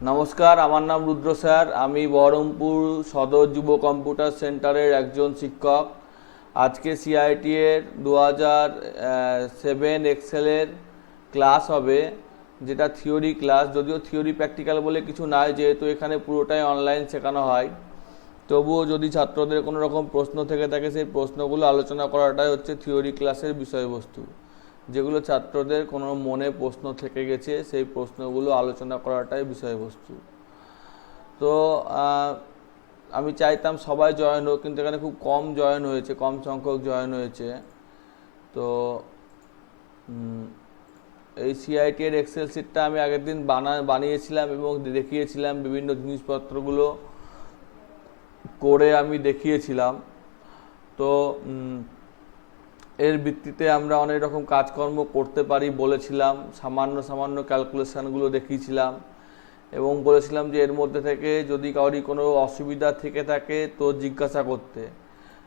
নমস্কার, আমার নাম রুদ্র স্যার। আমি বহরমপুর সদর যুব কম্পিউটার সেন্টারের একজন শিক্ষক। আজকে সিআইটি এর 2007 এক্সেলের ক্লাস হবে, যেটা থিওরি ক্লাস। যদিও থিওরি প্র্যাকটিক্যাল বলে কিছু নাই, যেহেতু এখানে পুরোটাই অনলাইন শেখানো হয়। তবুও যদি ছাত্রদের কোনো রকম প্রশ্ন থেকে থাকে, সেই প্রশ্নগুলো আলোচনা করাটাই হচ্ছে থিওরি ক্লাসের বিষয়বস্তু। যেগুলো ছাত্রদের কোনো মনে প্রশ্ন থেকে গেছে, সেই প্রশ্নগুলো আলোচনা করাটাই বিষয়বস্তু। তো আমি চাইতাম সবাই জয়েন হোক, কিন্তু এখানে খুব কম জয়েন হয়েছে, কম সংখ্যক জয়েন হয়েছে। তো এই সিআইটি এর এক্সেল শিটটা আমি আগের দিন বানিয়েছিলাম এবং দেখিয়েছিলাম, বিভিন্ন জিনিসপত্রগুলো করে আমি দেখিয়েছিলাম। তো এর ভিত্তিতে আমরা অনেক রকম কাজকর্ম করতে পারি বলেছিলাম, সামান্য সামান্য ক্যালকুলেশানগুলো দেখিয়েছিলাম এবং বলেছিলাম যে এর মধ্যে থেকে যদি কারোরই কোনো অসুবিধা থেকে থাকে তো জিজ্ঞাসা করতে।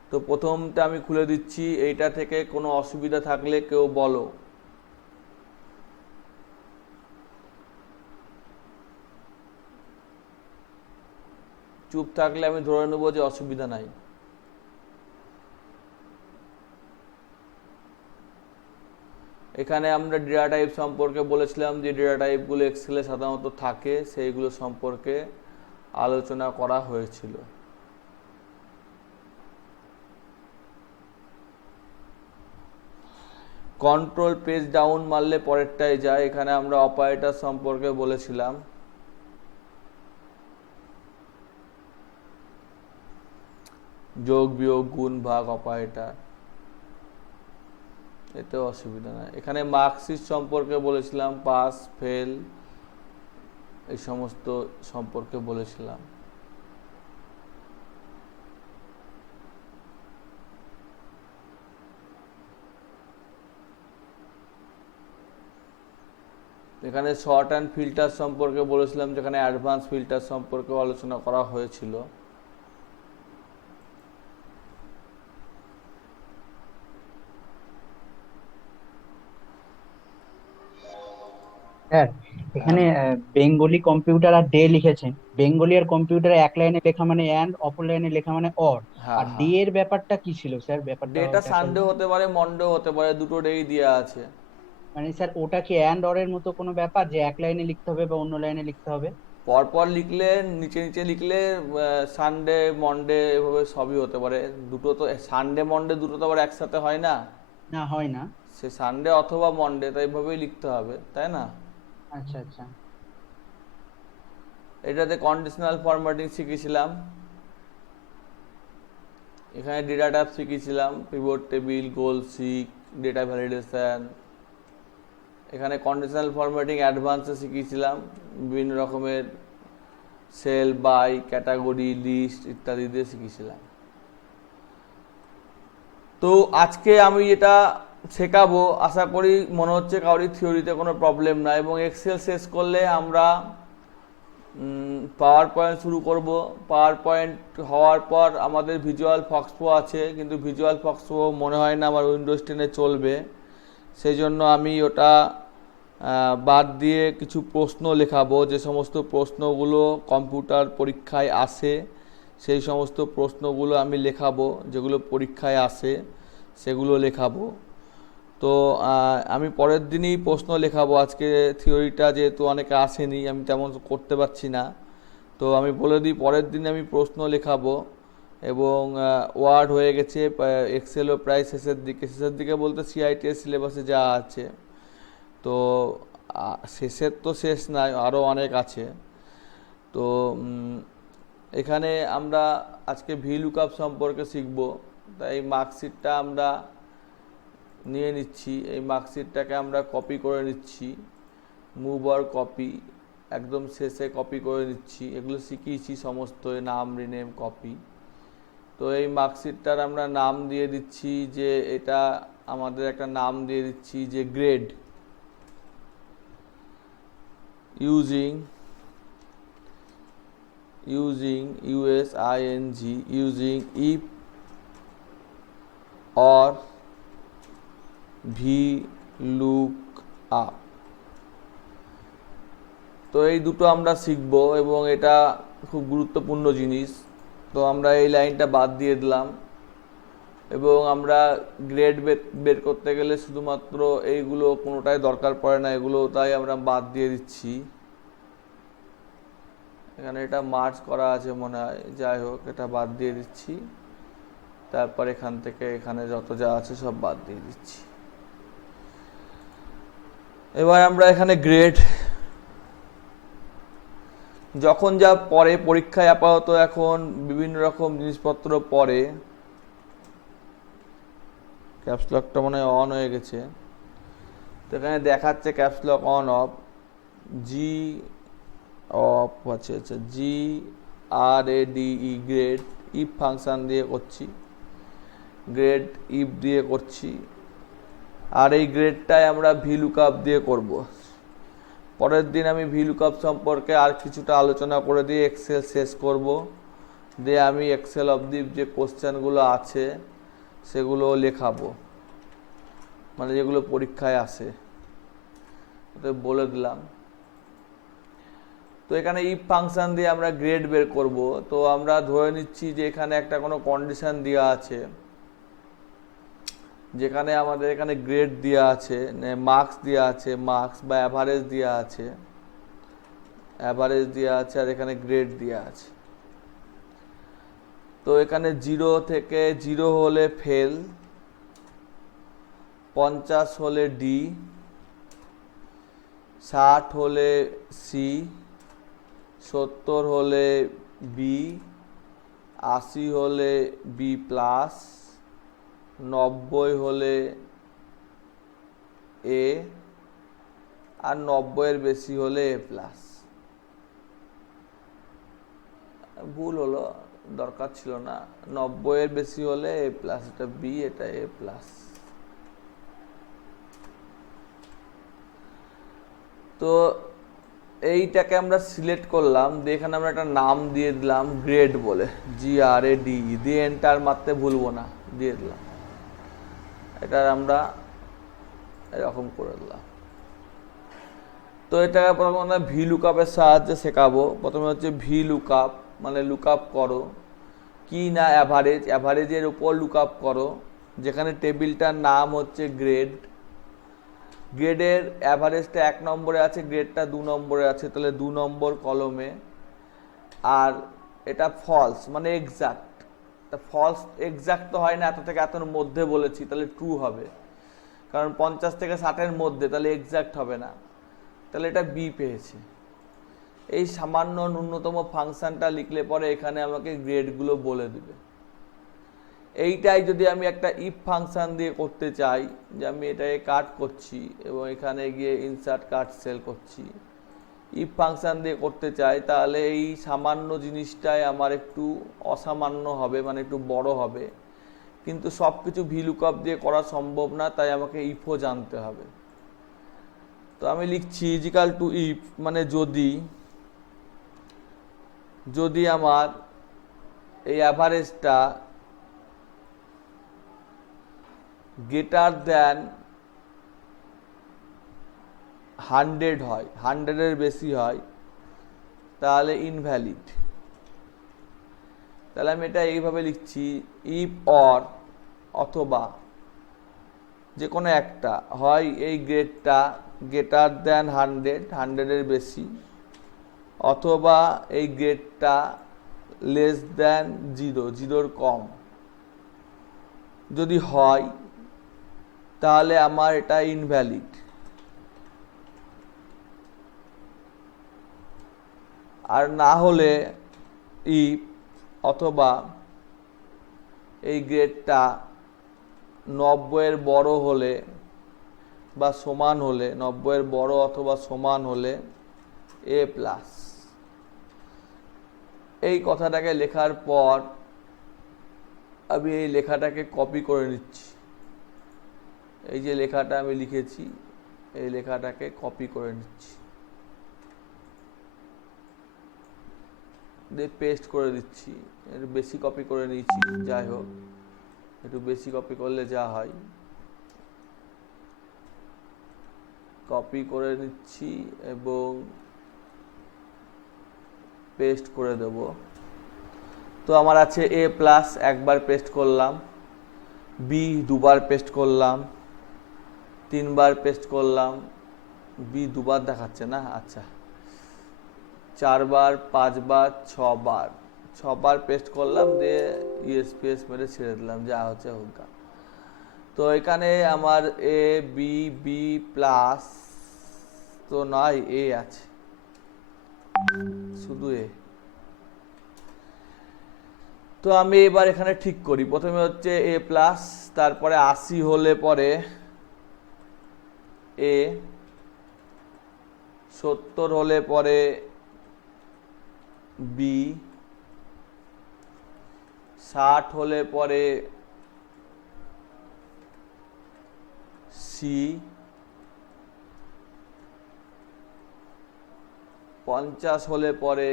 তো প্রথমটা আমি খুলে দিচ্ছি, এইটা থেকে কোনো অসুবিধা থাকলে কেউ বলো। চুপ থাকলে আমি ধরে নেবো যে অসুবিধা নাই। এখানে আমরা ডেটা টাইপ সম্পর্কে বলেছিলাম যে ডেটা টাইপগুলো এক্সেলে সাধারণত থাকে, সেইগুলো সম্পর্কে আলোচনা করা হয়েছিল। কন্ট্রোল পেজ ডাউন মারলে পরেরটায় যায়। এখানে আমরা অপারেটর সম্পর্কে বলেছিলাম। যোগ বিয়োগ গুণ ভাগ অপারেটর, এতে অসুবিধা নাই। এখানে মার্কশিট সম্পর্কে বলেছিলাম, পাস ফেল এই সমস্ত সম্পর্কে বলেছিলাম। এখানে শর্ট অ্যান্ড ফিল্টার সম্পর্কে বলেছিলাম, যেখানে অ্যাডভান্স ফিল্টার সম্পর্কে আলোচনা করা হয়েছিল। স্যার, হ্যাঁ, এখানে বেঙ্গলি কম্পিউটার আর ডে লিখেছেন। বেঙ্গলি আর কম্পিউটারে এক লাইনে লেখা মানে অ্যান্ড, অপর লাইনে লেখা মানে অর। হ্যাঁ, আর ডে হ্যাঁ। এর ব্যাপারটা কি ছিল স্যার? ব্যাপারটা ডেটা ওটা একবার সানডে হতে পারে, মন্ডে হতে পারে, দুটো ডেই দেওয়া আছে। মানে স্যার ওটা কি অ্যান্ড অর এর মতো কোনো ব্যাপার যে এক লাইনে লিখতে হবে বা অন্য লাইনে লিখতে হবে? পরপর লিখলে, নিচে নিচে লিখলে সানডে মন্ডে এভাবে সবই হতে পারে। দুটো তো সানডে মন্ডে দুটো তো আবার একসাথে হয় না। না, হয় না। সে সানডে অথবা মন্ডে, তাই এভাবেই লিখতে হবে, তাই না? আচ্ছা, আচ্ছা। এটাতে কন্ডিশনাল ফরম্যাটিং শিখেছিলাম। এখানে ডেটা টাইপ শিখেছিলাম, পিভট টেবিল, গোল সিক, ডেটা ভ্যালিডেশন। এখানে কন্ডিশনাল ফরম্যাটিং অ্যাডভান্সে শিখিয়েছিলাম, বিভিন্ন রকমের সেল, বাই, ক্যাটাগরি, লিস্ট ইত্যাদি দিয়ে শিখিয়েছিলাম। তো আজকে আমি এটা শেখাবো, আশা করি মনে হচ্ছে কারোরই থিওরিতে কোনো প্রবলেম নাই। এবং এক্সেল শেষ করলে আমরা পাওয়ার পয়েন্ট শুরু করব। পাওয়ার পয়েন্ট হওয়ার পর আমাদের ভিজুয়াল ফক্সপো আছে, কিন্তু ভিজুয়াল ফক্সপো মনে হয় না আমার উইন্ডোজ 10-এ চলবে। সেই জন্য আমি ওটা বাদ দিয়ে কিছু প্রশ্ন লেখাবো, যে সমস্ত প্রশ্নগুলো কম্পিউটার পরীক্ষায় আসে সেই সমস্ত প্রশ্নগুলো আমি লেখাবো, যেগুলো পরীক্ষায় আসে সেগুলো লেখাবো। তো আমি পরের দিনই প্রশ্ন লেখাবো। আজকে থিওরিটা যেহেতু অনেকে আসেনি, আমি তেমন করতে পারছি না। তো আমি বলে দিই, পরের দিন আমি প্রশ্ন লেখাবো। এবং ওয়ার্ড হয়ে গেছে, এক্সেলও প্রায় শেষের দিকে। শেষের দিকে বলতে সিআইটিএস সিলেবাসে যা আছে। তো শেষের তো শেষ নাই, আরও অনেক আছে। তো এখানে আমরা আজকে ভিলুকআপ সম্পর্কে শিখব। তাই মার্কশিটটা আমরা নিয়ে নিচ্ছি, এই মার্কশিটটাকে আমরা কপি করে নিচ্ছি। মুভ আর কপি, একদম শেষে কপি করে নিচ্ছি। এগুলো শিখিয়েছি সমস্ত, নাম, রিনেম, কপি। তো এই মার্কশিটটার আমরা নাম দিয়ে দিচ্ছি, যে এটা আমাদের একটা নাম দিয়ে দিচ্ছি যে grade, using using if or v look up। তো এই দুটো আমরা শিখব এবং এটা খুব গুরুত্বপূর্ণ জিনিস। তো আমরা এই লাইনটা বাদ দিয়ে দিলাম এবং আমরা গ্রেড বের করতে গেলে শুধুমাত্র এইগুলো কোনোটাই দরকার পড়ে না, এগুলো তাই আমরা বাদ দিয়ে দিচ্ছি। এখানে এটা মার্জ করা আছে মনে হয়, যাই হোক এটা বাদ দিয়ে দিচ্ছি। তারপর এখান থেকে এখানে যত যা আছে সব বাদ দিয়ে দিচ্ছি। এবার আমরা এখানে গ্রেড যখন যা পড়ে পরীক্ষায়, আপাতত এখন বিভিন্ন রকম জিনিসপত্র পড়ে। ক্যাপস লকটা মনে হয় অন হয়ে গেছে, তো এখানে দেখাচ্ছে caps lock on of, G of আছে, আচ্ছা GRADE গ্রেড ইফ ফাংশন দিয়ে করছি, গ্রেড ইফ দিয়ে করছি। আর এই গ্রেডটাই আমরা VLOOKUP দিয়ে করব। পরের দিন আমি VLOOKUP সম্পর্কে আর কিছুটা আলোচনা করে দিয়ে এক্সেল শেষ করব, দিয়ে আমি এক্সেল অবধি যে কোশ্চেনগুলো আছে সেগুলো লেখাবো, মানে যেগুলো পরীক্ষায় আসে, তো বলে দিলাম। তো এখানে ইফ ফাংশন দিয়ে আমরা গ্রেড বের করব। তো আমরা ধরে নিচ্ছি যে এখানে একটা কোনো কন্ডিশন দেওয়া আছে, যেখানে আমাদের এখানে গ্রেড দেওয়া আছে, মার্কস দেওয়া আছে, মার্কস বা অ্যাভারেজ দেওয়া আছে, অ্যাভারেজ দেওয়া আছে, আর এখানে গ্রেড দেওয়া আছে। তো এখানে 0 থেকে 0 হলে ফেল, 50 হলে ডি, 60 হলে সি, 70 হলে বি, 80 হলে বি প্লাস, 90 হলে এ, আর 90-এর বেশি হলে এ প্লাস। ভুল হলো, দরকার ছিল না, 90-এর বেশি হলে এ প্লাস, এটা বি, এটা এ প্লাস। তো এইটাকে আমরা সিলেক্ট করলাম, দিয়ে এখানে আমরা একটা নাম দিয়ে দিলাম গ্রেড বলে, GRADE দিয়ে এন্টার মারতে ভুলবো না, দিয়ে দিলাম। এটা আমরা এরকম করে দিলাম। তো এটাকে প্রথমে আমরা VLOOKUP-এর সাহায্যে শেখাবো। প্রথমে হচ্ছে VLOOKUP, মানে লুকআপ করো কি না অ্যাভারেজ, অ্যাভারেজের উপর লুকআপ করো, যেখানে টেবিলটার নাম হচ্ছে গ্রেড, গ্রেডের অ্যাভারেজটা 1 নম্বরে আছে, গ্রেডটা 2 নম্বরে আছে, তাহলে 2 নম্বর কলমে। আর এটা ফলস মানে এক্সাক্ট, তা ফলস এক্সাক্ট তো হয় না, এত থেকে এতর মধ্যে বলেছি, তাহলে ট্রু হবে, কারণ 50 থেকে 60-এর মধ্যে, তাহলে এক্সাক্ট হবে না, তাহলে এটা বি পেয়েছে। এই সামান্য ন্যূনতম ফাংশনটা লিখলে পরে এখানে আমাকে গ্রেডগুলো বলে দেবে। এইটাই যদি আমি একটা ইফ ফাংশন দিয়ে করতে চাই, যে আমি এটাকে কাট করছি এবং এখানে গিয়ে ইনসার্ট কাট সেল করছি, ইফ ফাংশন দিয়ে করতে চাই, তাহলে এই সামান্য জিনিসটাই আমার একটু অসামান্য হবে, মানে একটু বড় হবে, কিন্তু সব কিছু VLOOKUP দিয়ে করা সম্ভব না, তাই আমাকে ইফও জানতে হবে। তো আমি লিখছি ইজিক্যাল টু ইফ, মানে যদি আমার এই অ্যাভারেজটা গ্রেটার দ্যান 100 হয়, 100-এর বেশি হয়, তাহলে ইনভ্যালিড। তাহলে আমি এটা এইভাবে লিখছি, ইফ অর অথবা যে কোনো একটা হয়, এই গ্রেডটা গ্রেটার দ্যান 100, 100-এর বেশি, অথবা এই গ্রেডটা লেস দ্যান 0, 0-র কম যদি হয়, তাহলে আমার এটা ইনভ্যালিড। আর না হলে ইফ অথবা এই গ্রেডটা 90-এর বড় হলে বা সমান হলে, 90-এর বড় অথবা সমান হলে এ প্লাস। এই কথাটাকে লেখার পর আমি এই লেখাটাকে কপি করে নিচ্ছি, এই যে লেখাটা আমি লিখেছি এই লেখাটাকে কপি করে নিচ্ছি, দিয়ে পেস্ট করে দিচ্ছি। একটু বেশি কপি করে নিয়েছি, যাই হোক একটু বেশি কপি করলে যা হয়, কপি করে নিচ্ছি এবং পেস্ট করে দেব। তো আমার আছে এ প্লাস, একবার পেস্ট করলাম, বি দুবার পেস্ট করলাম, তিনবার পেস্ট করলাম, বি দুবার দেখাচ্ছে না, আচ্ছা, চারবার, পাঁচবার, ছবার পেস্ট করলাম, দিয়ে ইএসপিএস মেরে ছেড়ে দিলাম, যা হচ্ছে হোক। তো এখানে আমার এ বি বি প্লাস তো নয়, এ আছে, শুধু এ। তো আমি এবার এখানে ঠিক করি, প্রথমে হচ্ছে এ প্লাস, তারপরে 80 হলে পরে এ, 70 হলে পরে বি, 60 হলে পরে সি, 50 হলে পরে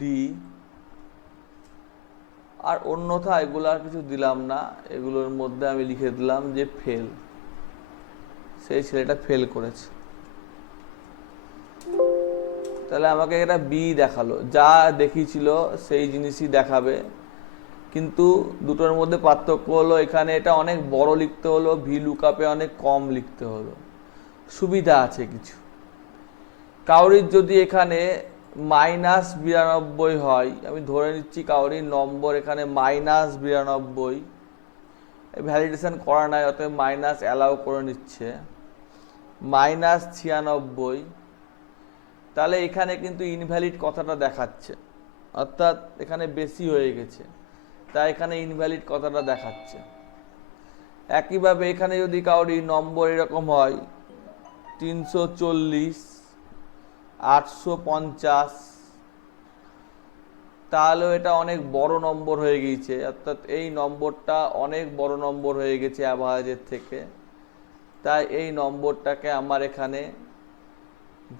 ডি, আর অন্যথা এগুলো আর কিছু দিলাম না, এগুলোর মধ্যে আমি লিখে দিলাম যে ফেল, সেই ছেলেটা ফেল করেছে। তাহলে আমাকে এটা বি দেখালো, যা দেখিয়েছিল সেই জিনিসই দেখাবে, কিন্তু দুটোর মধ্যে পার্থক্য হলো এখানে এটা অনেক বড় লিখতে হলো, ভি লুকআপে অনেক কম লিখতে হলো। সুবিধা আছে কিছু, কাউরির যদি এখানে -92 হয়, আমি ধরে নিচ্ছি কাউরির নম্বর এখানে -92, ভ্যালিডেশন করা নাই, অতএব মাইনাস অ্যালাউ করে নিচ্ছে, -96, তাহলে এখানে কিন্তু ইনভ্যালিড কথাটা দেখাচ্ছে, অর্থাৎ এখানে বেশি হয়ে গেছে, তাই এখানে ইনভ্যালিড কথাটা দেখাচ্ছে। একইভাবে এখানে যদি কাউরির নম্বর এরকম হয় 340, 850, তাহলে এটা অনেক বড় নম্বর হয়ে গিয়েছে, অর্থাৎ এই নম্বরটা অনেক বড় নম্বর হয়ে গেছে অ্যাভারেজের থেকে, তাই এই নম্বরটাকে আমার এখানে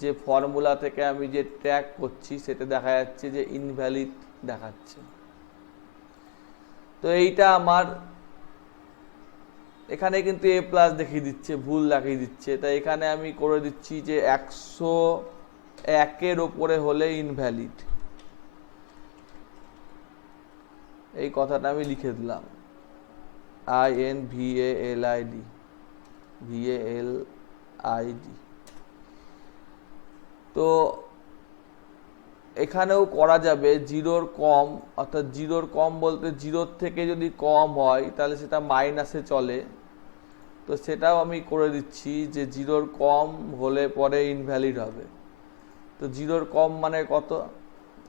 যে ফর্মুলা থেকে আমি যে ট্র্যাক করছি সেটা দেখা যাচ্ছে যে ইনভ্যালিড দেখাচ্ছে। তো এইটা আমার এখানে কিন্তু এ প্লাস দেখিয়ে দিচ্ছে, ভুল দেখিয়ে দিচ্ছে, তাই এখানে আমি করে দিচ্ছি যে 101-এর ওপরে হলে ইনভ্যালিড, এই কথাটা আমি লিখে দিলাম, INVALID, VALID। তো এখানেও করা যাবে জিরোর কম, অর্থাৎ জিরোর কম বলতে জিরোর থেকে যদি কম হয় তাহলে সেটা মাইনাসে চলে, তো সেটাও আমি করে দিচ্ছি যে জিরোর কম হলে পরে ইনভ্যালিড হবে। তো জিরোর কম মানে কত,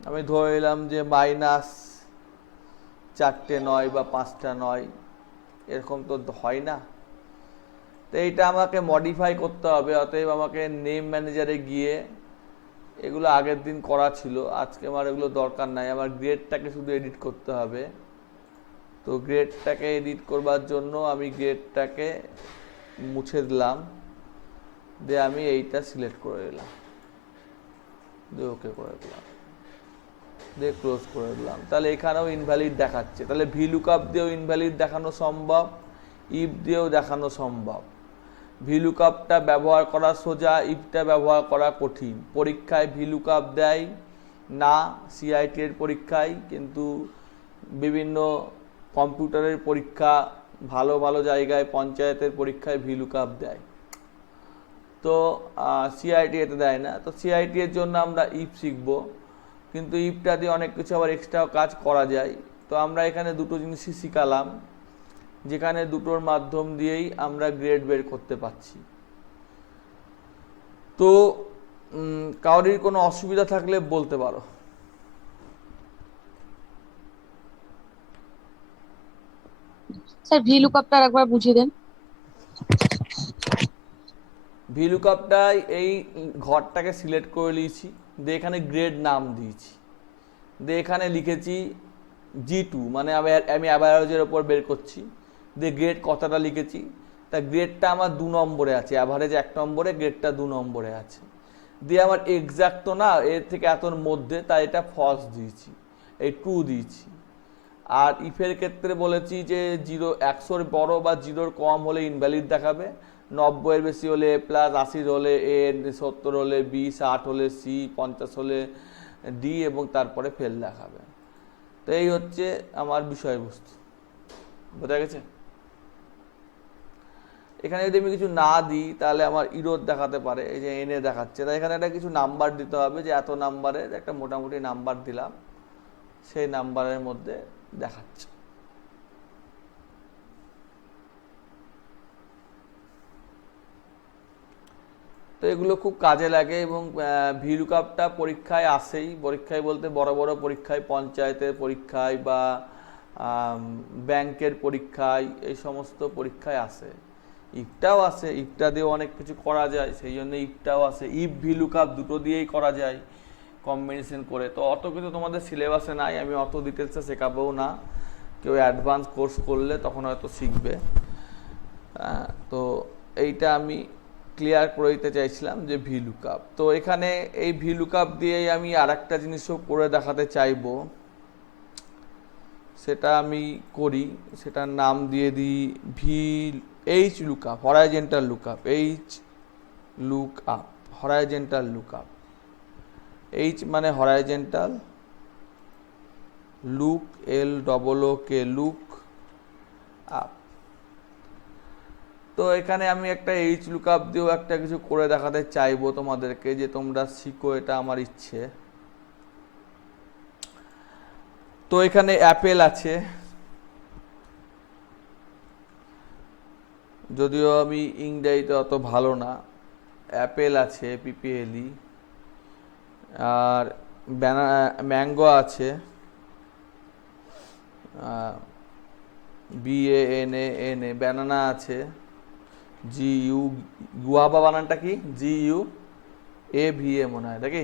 আমি ধরে নিলাম যে -4টে নয় বা 5টা নয়, এরকম তো হয় না, তো এইটা আমাকে মডিফাই করতে হবে, অতএব আমাকে নেম ম্যানেজারে গিয়ে, এগুলো আগের দিন করা ছিল, আজকে আমার এগুলো দরকার নাই, আমার গ্রেডটাকে শুধু এডিট করতে হবে। তো গ্রেডটাকে এডিট করবার জন্য আমি গ্রেডটাকে মুছে দিলাম, দিয়ে আমি এইটা সিলেক্ট করে দিলাম, দিয়ে ওকে করে দিলাম, দিয়ে ক্লোজ করে দিলাম। তাহলে এখানেও ইনভ্যালিড দেখাচ্ছে, তাহলে ভি লুকআপ দিয়েও ইনভ্যালিড দেখানো সম্ভব, ইফ দিয়েও দেখানো সম্ভব। ভি লুকআপটা ব্যবহার করা সোজা, ইফটা ব্যবহার করা কঠিন। পরীক্ষায় ভি লুকআপ দেয় না সিআইটি এর পরীক্ষায়, কিন্তু বিভিন্ন কম্পিউটারের পরীক্ষা, ভালো ভালো জায়গায় পঞ্চায়েতের পরীক্ষায় ভি লুকআপ দেয়, তো সিআইটি এতে দেয় না। তো সিআইটি এর জন্য আমরা ইফ শিখবো, কিন্তু ইফটা দিয়ে অনেক কিছু আবার এক্সট্রা কাজ করা যায়। তো আমরা এখানে দুটো জিনিসই শিখালাম, যেখানে দুটোর মাধ্যম দিয়েই আমরা গ্রেড বের করতে পারছি। তো কারোর কোনো অসুবিধা থাকলে বলতে পারো। স্যার ভি লুকআপটা একবার বুঝিয়ে দেন। ভি লুকআপটাই এই ঘরটাকে সিলেক্ট করে নিয়েছি, দিয়ে এখানে গ্রেড নাম দিয়েছি, দিয়ে এখানে লিখেছি G2, মানে আমি অ্যাভারেজের ওপর বের করছি, দিয়ে গ্রেড কথাটা লিখেছি, তা গ্রেডটা আমার 2 নম্বরে আছে, অ্যাভারেজ 1 নম্বরে, গ্রেডটা 2 নম্বরে আছে, দিয়ে আমার এক্সাক্ট তো না, এর থেকে এতর মধ্যে, তাই এটা ফলস দিয়েছি, এই 2 দিয়েছি। আর ইফের ক্ষেত্রে বলেছি যে 100-র বড় বা 0-র কম হলে ইনভ্যালিড দেখাবে, 90-এর বেশি হলে এ প্লাস, 80 হলে এ, 70 হলে বি, 60 হলে সি, 50 হলে ডি এবং তারপরে ফেল দেখাবে। তো এই হচ্ছে আমার বিষয়বস্তু, বোঝা গেছে? এখানে যদি আমি কিছু না দিই তাহলে আমার ইরোর দেখাতে পারে, এই যে এনে দেখাচ্ছে, তাই এখানে একটা কিছু নাম্বার দিতে হবে, যে এত নাম্বারের একটা মোটামুটি নাম্বার দিলাম, সেই নাম্বারের মধ্যে দেখাচ্ছে। তো এগুলো খুব কাজে লাগে এবং ভিলুকআপটা পরীক্ষায় আসেই, পরীক্ষায় বলতে বড় বড় পরীক্ষায়, পঞ্চায়েতের পরীক্ষায় বা ব্যাংকের পরীক্ষায়, এই সমস্ত পরীক্ষায় আসে। ইফটাও আসে, ইফটা দিয়েও অনেক কিছু করা যায়, সেই জন্য ইফটাও আসে। ইফ ভিলুকআপ দুটো দিয়েই করা যায় কম্বিনেশন করে। তো অত কিছু তোমাদের সিলেবাসে নাই, আমি অত ডিটেলসে শেখাবও না, কেউ অ্যাডভান্স কোর্স করলে তখন হয়তো শিখবে। তো এইটা আমি ক্লিয়ার করে দিতে চাইছিলাম যে ভিলুকআপ। তো এখানে এই ভিলুকআপ দিয়েই আমি আর একটা জিনিসও করে দেখাতে চাইবো, সেটা আমি করি, সেটার নাম দিয়ে দিই H lookup, horizontal lookup, H lookup, horizontal lookup. H মানে horizontal, look LOOK look up. তো এখানে আমি একটা এইচ লুকআপ দিয়েও একটা কিছু করে দেখাতে চাইবো তোমাদেরকে, যে তোমরা শিখো, এটা আমার ইচ্ছে। তো এখানে অ্যাপেল আছে, যদিও আমি ইংরেজিতে অত ভালো না। অ্যাপেল আছে, PPLE, আর ম্যাঙ্গো আছে, BANANA, ব্যানানা আছে, GU, গুয়াভা বানানটা কি, GUAVA মনে হয় নাকি,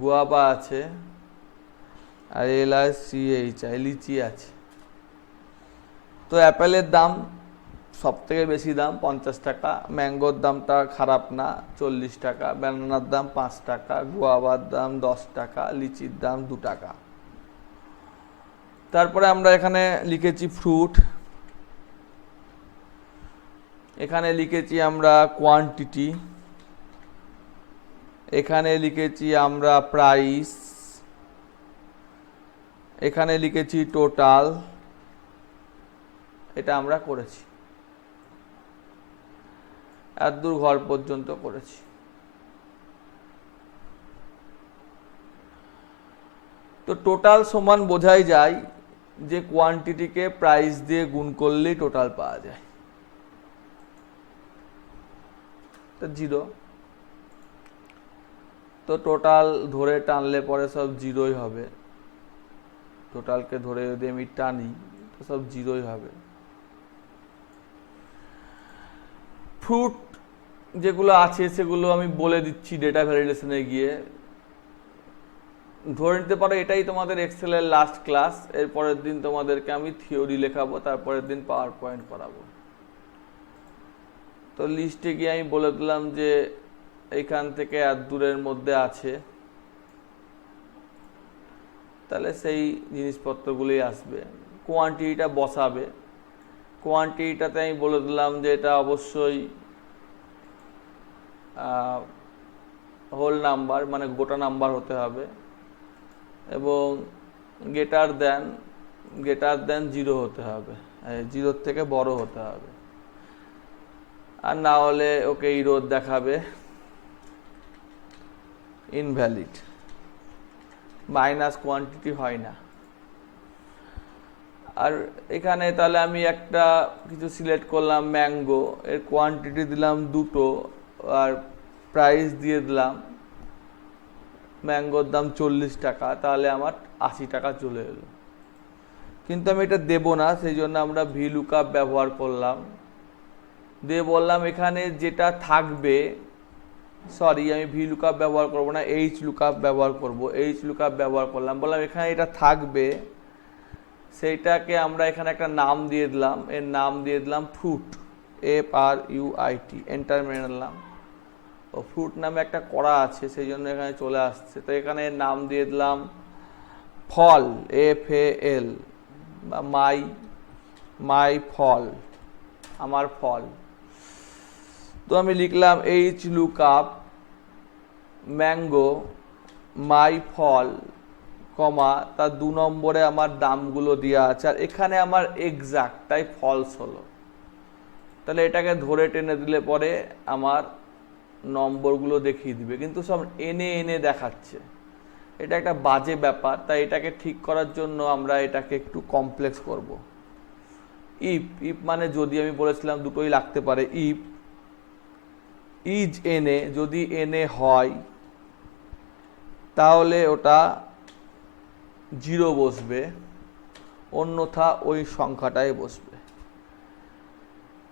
গুয়াভা আছে, আর LICHI, লিচি আছে। তো অ্যাপেলের দাম সব থেকে বেশি দাম 50 টাকা, ম্যাঙ্গোর দামটা খারাপ না 40 টাকা, ব্যানানার দাম 5 টাকা, গুয়াভার দাম 10 টাকা, লিচির দাম 2 টাকা। তারপরে আমরা এখানে লিখেছি ফ্রুট, এখানে লিখেছি আমরা কোয়ান্টিটি, এখানে লিখেছি আমরা প্রাইস, এখানে লিখেছি টোটাল, এটা আমরা করেছি, এত দূর ঘর পর্যন্ত করেছি। তো টোটাল সমান বোঝাই যায় যে কোয়ান্টিটিকে প্রাইস দিয়ে গুণ করলেই টোটাল পাওয়া যায়, তো 0। তো টোটাল ধরে টানলে পরে সব 0ই হবে, টোটালকে ধরে যদি আমি টানি তো সব 0ই হবে। ফ্রুট যেগুলো আছে সেগুলো আমি বলে দিচ্ছি ডেটা ভ্যালিডেশনে গিয়ে। ধরে নিতে পারো এটাই তোমাদের এক্সেলের লাস্ট ক্লাস, এর পরের দিন তোমাদেরকে আমি থিওরি লেখাবো, তারপরের দিন পাওয়ার পয়েন্ট করাবো। তো লিস্টে গিয়ে আমি বলে দিলাম যে এইখান থেকে এত দূরের মধ্যে আছে, তাহলে সেই জিনিসপত্রগুলোই আসবে। কোয়ান্টিটিটা বসাবে, কোয়ান্টিটিটাতে আমি বলে দিলাম যে এটা অবশ্যই হোল নাম্বার, মানে গোটা নাম্বার হতে হবে, এবং গ্রেটার দেন 0 হতে হবে, 0 থেকে বড় হতে হবে, আর না হলে ওকে ইরোর দেখাবে, ইনভ্যালিড, মাইনাস কোয়ান্টিটি হয় না। আর এখানে তাহলে আমি একটা কিছু সিলেক্ট করলাম, ম্যাঙ্গো, এর কোয়ান্টিটি দিলাম 2টো, আর প্রাইস দিয়ে দিলাম, ম্যাঙ্গোর দাম 40 টাকা, তাহলে আমার 80 টাকা চলে এলো। কিন্তু আমি এটা দেবো না, সেই জন্য আমরা ভিলুকআপ ব্যবহার করলাম, দিয়ে বললাম এখানে যেটা থাকবে, সরি আমি ভিলুকআপ ব্যবহার করবো না, এইচ লুকআপ ব্যবহার করব। এইচ লুকআপ ব্যবহার করলাম, বললাম এখানে এটা থাকবে, সেইটাকে আমরা এখানে একটা নাম দিয়ে দিলাম, এর নাম দিয়ে দিলাম ফ্রুট, FRUIT, এন্টার মেরে নিলাম। ও ফ্রুট নামে একটা করা আছে, সেই জন্য এখানে চলে আসছে। তো এখানে নাম দিয়ে দিলাম ফল, FAL, বা মাই ফল, আমার ফল। তো আমি লিখলাম এইচ লুক আপ ম্যাঙ্গো মাই ফল কমা তার 2 নম্বরে আমার দামগুলো দেওয়া আছে, আর এখানে আমার এক্সাক্ট তাই ফলস হলো। তাহলে এটাকে ধরে টেনে দিলে পরে আমার নম্বরগুলো দেখিয়ে দিবে, কিন্তু সব এনে এনে দেখাচ্ছে। এটা একটা বাজে ব্যাপার, তাই এটাকে ঠিক করার জন্য আমরা এটাকে একটু কমপ্লেক্স করব। ইফ ইফ মানে যদি, আমি বলেছিলাম দুটোই লাগতে পারে। ইফ ইজ এনে, যদি এনে হয় তাহলে ওটা 0 বসবে, অন্যথা ওই সংখ্যাটাই বসবে।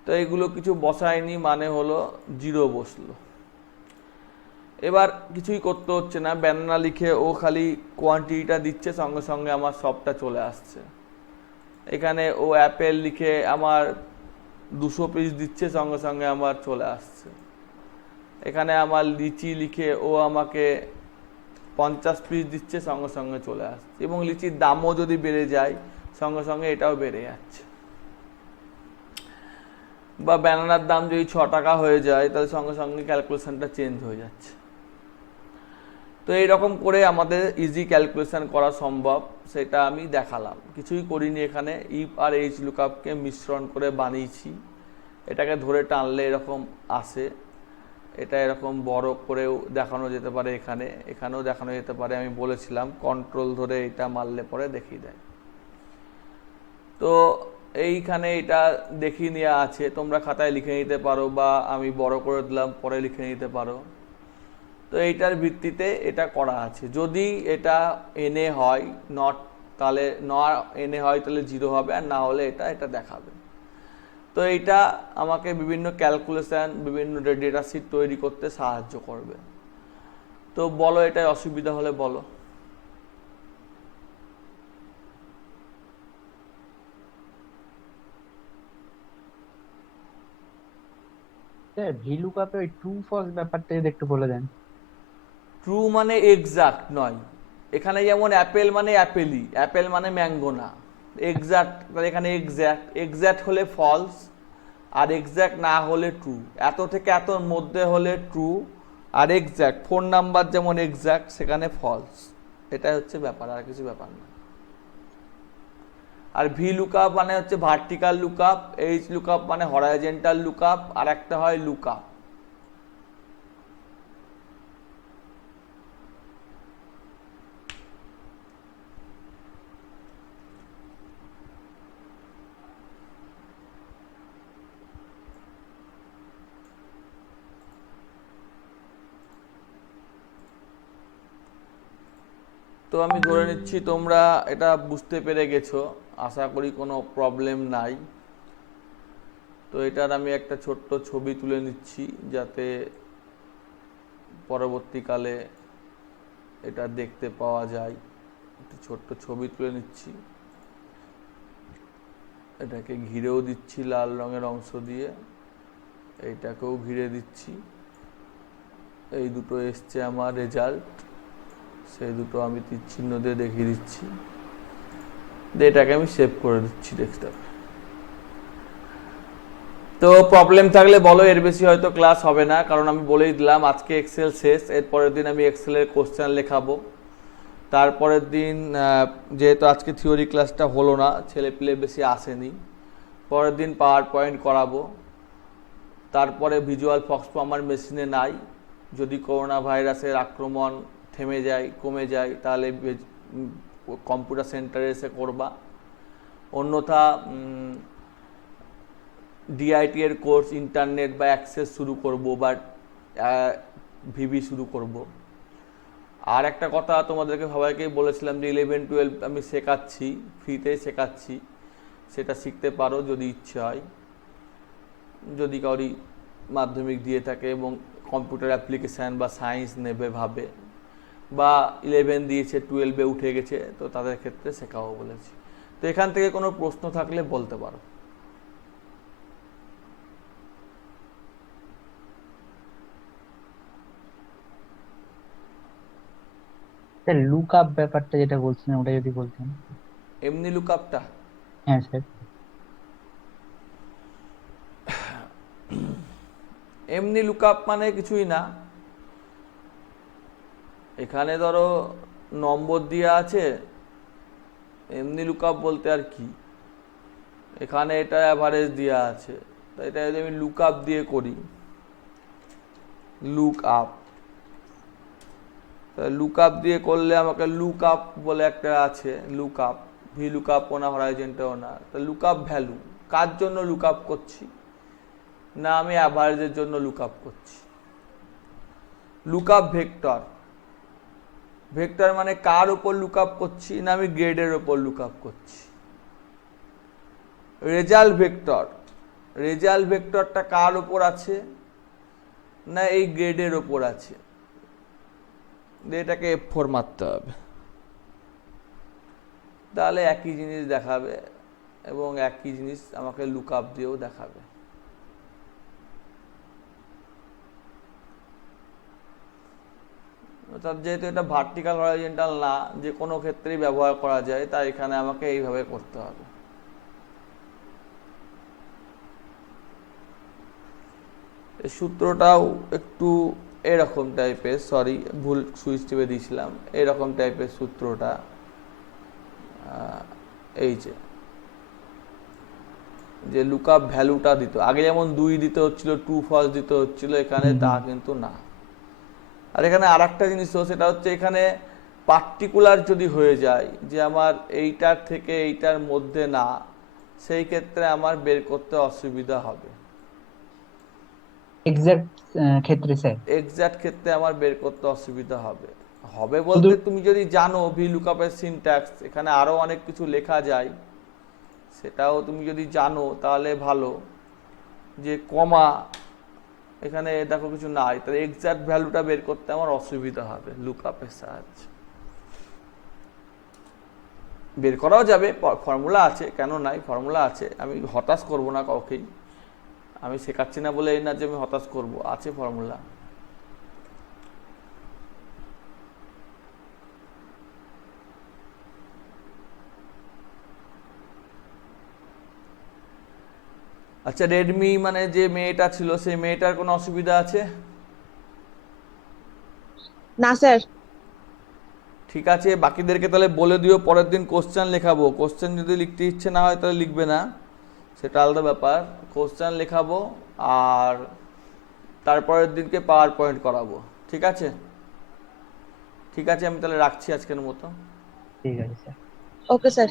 তো এগুলো কিছু বসায়নি মানে হলো 0 বসলো। এবার কিছুই করতে হচ্ছে না, ব্যানানা লিখে ও খালি কোয়ান্টিটিটা দিচ্ছে, সঙ্গে সঙ্গে আমার সবটা চলে আসছে। এখানে ও অ্যাপেল লিখে আমার 200 পিস দিচ্ছে, সঙ্গে সঙ্গে আমার চলে আসছে। এখানে আমার লিচি লিখে ও আমাকে 50 পিস দিচ্ছে, সঙ্গে সঙ্গে চলে আসছে। এবং লিচির দামও যদি বেড়ে যায় সঙ্গে সঙ্গে এটাও বেড়ে যাচ্ছে। বা ব্যানানার দাম যদি 6 টাকা হয়ে যায় তাহলে সঙ্গে সঙ্গে ক্যালকুলেশনটা চেঞ্জ হয়ে যাচ্ছে। তো এইরকম করে আমাদের ইজি ক্যালকুলেশন করা সম্ভব, সেটা আমি দেখালাম। কিছুই করিনি এখানে, ইফ আর এইচ লুকআপকে মিশ্রণ করে বানিয়েছি। এটাকে ধরে টানলে এরকম আসে, এটা এরকম বড় করেও দেখানো যেতে পারে, এখানেও দেখানো যেতে পারে। আমি বলেছিলাম কন্ট্রোল ধরে এটা মারলে পরে দেখিয়ে দেয়। তো এইখানে এটা দেখিয়ে নেওয়া আছে, তোমরা খাতায় লিখে নিতে পারো বা আমি বড় করে দিলাম পরে লিখে নিতে পারো। তো এইটার ভিত্তিতে এটা করা আছে। যদি এটা এনে হয় নট, তাহলে এনে হয় তাহলে 0 হবে, আর না হলে এটা দেখাবে। তো এইটা আমাকে বিভিন্ন ক্যালকুলেশন, বিভিন্ন ডেটা শিট তৈরি করতে সাহায্য করবে। তো বলো, এটাই অসুবিধা হলে বলো। স্যার ভিলুকাপে ওই ট্রু ফলস ব্যাপারটা যদি একটু বলে দেন। ট্রু মানে এক্সাক্ট নয়। এখানে যেমন অ্যাপেল মানে অ্যাপেলই, অ্যাপেল মানে ম্যাঙ্গো না। এক্সাক্ট, তাহলে এখানে এক্সাক্ট হলে ফলস, আর এক্সাক্ট না হলে ট্রু। এত থেকে এতর মধ্যে হলে ট্রু, আর এক্সাক্ট 4 নাম্বার যেমন এক্সাক্ট সেখানে ফলস। এটাই হচ্ছে ব্যাপার, আর কিছু ব্যাপার না। আর ভি লুকআপ মানে হচ্ছে ভার্টিক্যাল লুকআপ, এইচ লুকআপ মানে হরাইজন্টাল লুকআপ, আর একটা হয় লুকআপ। তো আমি ধরে নিচ্ছি তোমরা এটা বুঝতে পেরে গেছো, আশা করি কোনো প্রবলেম নাই। তো এটার আমি একটা ছোট্ট ছবি তুলে নিচ্ছি যাতে পরবর্তীকালে এটা দেখতে পাওয়া যায়। একটা ছোট্ট ছবি তুলে নিচ্ছি, এটাকে ঘিরেও দিচ্ছি লাল রঙের অংশ দিয়ে, এইটাকেও ঘিরে দিচ্ছি। এই দুটো এসছে আমার রেজাল্ট, সেই দুটো আমি তীর চিহ্ন দিয়ে দেখিয়ে দিচ্ছি। এটাকে আমি সেভ করে দিচ্ছি ডেস্কটপে। তো প্রবলেম থাকলে বলো, এর বেশি হয়তো ক্লাস হবে না, কারণ আমি বলেই দিলাম আজকে এক্সেল শেষ। এর পরের দিন আমি এক্সেলের কোশ্চেন লেখাবো। তারপরের দিন যেহেতু আজকে থিওরি ক্লাসটা হলো না, ছেলে পেলে বেশি আসেনি, পরের দিন পাওয়ার পয়েন্ট করাবো। তারপরে ভিজুয়াল ফক্সপো আমার মেশিনে নাই, যদি করোনা ভাইরাসের আক্রমণ থেমে যায়, কমে যায়, তাহলে কম্পিউটার সেন্টারে এসে করবা। অন্যথা ডিআইটি এর কোর্স ইন্টারনেট বা অ্যাক্সেস শুরু করব, বা ভিবি শুরু করব। আর একটা কথা তোমাদেরকে সবাইকেই বলেছিলাম যে 11-12 আমি শেখাচ্ছি, ফ্রিতেই শেখাচ্ছি, সেটা শিখতে পারো যদি ইচ্ছে হয়। যদি কাউরি মাধ্যমিক দিয়ে থাকে এবং কম্পিউটার অ্যাপ্লিকেশান বা সায়েন্স নেবে ভাবে, বা 11 দিয়েছে 12-এ উঠে গেছে, তো তাদের ক্ষেত্রে শেখাবো বলেছি। তো এখান থেকে কোনো প্রশ্ন থাকলে বলতে পারো। স্যার লুক আপ ব্যাপারটা যেটা বলছিলেন ওটা যদি বলতেন। এমনি লুকআপটা, হ্যাঁ স্যার। এমনি লুকআপ মানে কিছুই না, এখানে ধরো নম্বর দেওয়া আছে, এমনি লুকআপ বলতে আর কি, এখানে এটা অ্যাভারেজ দেওয়া আছে, তো এটা যদি আমি লুকআপ দিয়ে করি, লুকআপ, লুকআপ দিয়ে করলে আমাকে লুকআপ বলে একটা আছে, লুকআপ ভি লুকআপ না হরাইজন্টাল না, তো লুকআপ ভ্যালু কার জন্য লুকআপ করছি, না আমি অ্যাভারেজের জন্য লুকআপ করছি। লুকআপ ভেক্টর, ভেক্টর মানে কার উপর লুকআপ করছি, না আমি গ্রেডের উপর লুকআপ করছি। রেজাল্ট ভেক্টর, রেজাল্ট ভেক্টরটা কার উপর আছে, না এই গ্রেডের উপর আছে, এটাকে F4 মারতে হবে, তাহলে একই জিনিস দেখাবে এবং একই জিনিস আমাকে লুকআপ দিয়েও দেখাবে। অর্থাৎ যেহেতু এটা ভার্টিক্যাল হরাইজন্টাল না, যে কোনো ক্ষেত্রেই ব্যবহার করা যায়, তাই এখানে আমাকে এইভাবে করতে হবে। এই সূত্রটাও একটু এরকম টাইপের, সরি ভুল সুইচ টিপে দিয়েছিলাম, এরকম টাইপের সূত্রটা, এই যে লুকআপ ভ্যালুটা দিত আগে, যেমন 2 দিতে হচ্ছিল, 2 ফলস দিতে হচ্ছিল, এখানে তা কিন্তু না। আর এখানে আর একটা জিনিস, সেটা হচ্ছে এখানে পার্টিকুলার যদি হয়ে যায় যে আমার এইটার থেকে এইটার মধ্যে না, সেই ক্ষেত্রে আমার বের করতে অসুবিধা হবে। এক্সাক্ট ক্ষেত্রে স্যার, এক্সাক্ট ক্ষেত্রে আমার বের করতে অসুবিধা হবে, হবে বলতে তুমি যদি জানো ভি লুকআপের সিনট্যাক্স, এখানে আরো অনেক কিছু লেখা যায়, সেটাও তুমি যদি জানো তাহলে ভালো, যে কমা এখানে দেখো কিছু নাই, তাহলে এক্সাক্ট ভ্যালুটা বের করতে আমার অসুবিধা হবে লুকআপের সাহায্যে। বের করাও যাবে, ফর্মুলা আছে, কেন নাই, ফর্মুলা আছে, আমি হতাশ করব না কাউকেই, আমি শেখাচ্ছি না বলে এই না যে আমি হতাশ করব, আছে ফর্মুলা। আচ্ছা, রেডমি মানে যে মেয়েটা ছিল, সেই মেয়েটার কোনো অসুবিধা আছে? না স্যার। ঠিক আছে, বাকিদেরকে তাহলে বলে দিও, পরের দিন কোশ্চেন লেখাবো, কোশ্চেন যদি লিখতে ইচ্ছে না হয় তাহলে লিখবে না, সেটা আলাদা ব্যাপার, কোশ্চেন লেখাবো আর তারপরের দিনকে পাওয়ার পয়েন্ট করাবো। ঠিক আছে, ঠিক আছে, আমি তাহলে রাখছি আজকের মতো। ঠিক আছে স্যার। Okay sir.